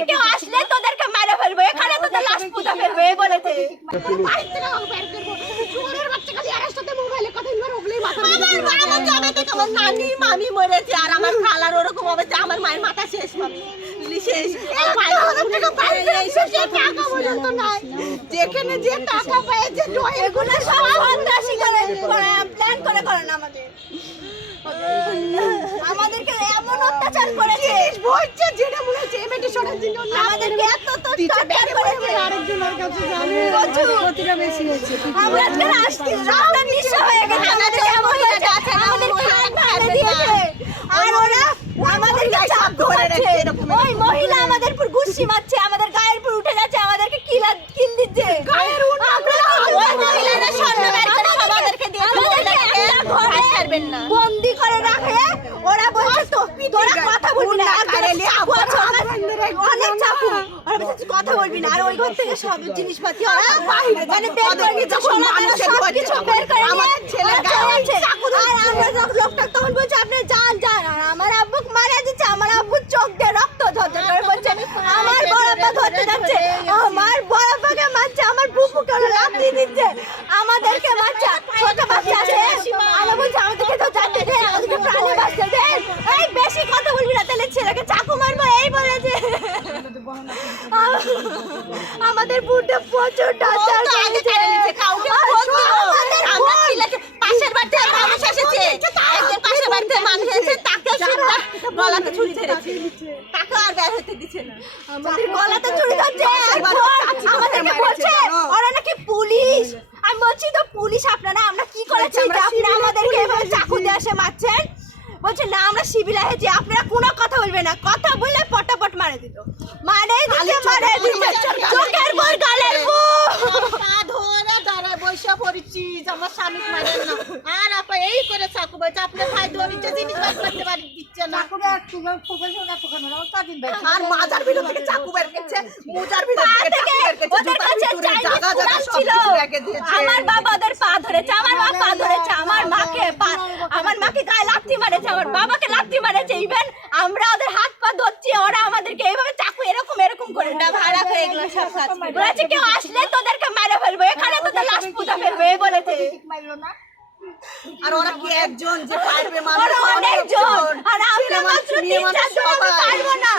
বলেছে কেউ আসলে তোদেরকে মেরে ফেলব এখানে তোদের লাশ পুঁতে ফেলব এই বলেছে। আমার খালার ওরকম অবস্থা আমার মায়ের মাথা শেষ মামি। শেষ। যেখানে যে টাকা পেয়েছে এগুলো সব সন্ত্রাসী করে প্ল্যান করে করেন আমাদের আমাদেরকে এমন অত্যাচার করেছে। যেটা আমাদেরকে এত তো টর্চার করেছে আরেকজনের কাছে জানি প্রচুর। বেশি হয়েছে আমরা আজকে আসছি রাস্তা নিঃস্ব হয়ে গেছে। আমাদের এমন হয়েছে আমাদের খাট ভেঙে দিয়েছে। আর ওরা আমাদেরকে চাপ ধরে রেখেছে ওই মহিলা আমাদের উপর ঘুষি মারছে। আমাদের গায়ের উপর উঠে যাচ্ছে আমাদেরকে কিলা কিল দিচ্ছে গায়ের আমরা ওই মহিলারা স্বর্ণ বের করে সব আমাদেরকে দিয়েছে আমাদেরকে ঘরে ছাড়বেন না বন্দি করে রাখে ওরা তোরা কথা বলবি না। আর চাকু অনেক বলছে কথা বলবি না। আর ওই ঘর থেকে সব জিনিসপাতি ওরা বাইরে মানে বের করে নিয়ে যখন মানুষের বের করে নিয়ে ছেলে গায়ে আর আমরা যখন লোকটা তখন বলছে আপনি যান যান আর আমার আব্বু মারা দিচ্ছে আমার আব্বু চোখ দিয়ে রক্ত ঝরঝর করে বলছে আমার বড় আব্বা ধরতে যাচ্ছে আমার বড় আব্বাকে মারছে আমার বুপুকে ওরা লাথি দিচ্ছে আমাদেরকে মারছে ছোট বাচ্চা আছে আমরা বলছি আমাদেরকে তো যাতে দেন আমাদেরকে প্রাণে বাঁচতে দেন এই বেশি কথা বলবি না তাহলে ছেলেকে চাকু মারবো এই বলেছে। আমাদের বুড়তে প্রচুর ডাক্তার পাশের বাড়িতে মানুষ এসেছে। একজন পাশের বাড়িতে মানুষ এসেছে তাকে গলাতে ছুরি ধরেছে তাকে আর বের হতে দিচ্ছে না। আমাদের গলাতে ছুরি ধরছে আমাদেরকে বলছে ওরা নাকি পুলিশ। আমি বলছি তো পুলিশ আপনারা আমরা কি করেছি যে আপনারা আমাদেরকে এভাবে চাকু দিয়ে এসে মারছেন বলছে না আমরা সিভিল এসেছি আপনারা কোনো কথা বলবেন না। কথা বললে পটাপট মারে দিত। মারে দিতে মারে দিতে চোখের পর গালের পা ধরে দাঁড়ায় বসে পড়েছি আমার স্বামী মারেন না। আর আপা এই করে চাকু বলছে আপনার ভাই ধরেছে জিনিস বাস করতে পারি দিচ্ছে না। আর মাজার ভিতর থেকে চাকু বের করছে মোজার ভিতর থেকে চাকু বের করছে ওদের কাছে ভিতরে চাইনিজ জায়গা জায়গা সব ছিল। কিছু রেখে দিয়েছে। আমার বাবা ওদের পা ধরেছে আমার মা পা ধরেছে আমার মাকে পা আমার মাকে মারেছে আমার বাবাকে লাথি মারেছে ইভেন আমরা ওদের হাত পা ধরছি ওরা আমাদেরকে এইভাবে চাকু এরকম এরকম করে না ভাড়া করে এগুলো সব কাজ বলেছে কেউ আসলে তোদেরকে মেরে ফেলব এখানে তোদের লাশ পুজো ফেলব এই বলেছে। আর ওরা কি একজন যে পারবে মানুষ? অনেকজন আর আমরা মাত্র তিন চারজন পারব না।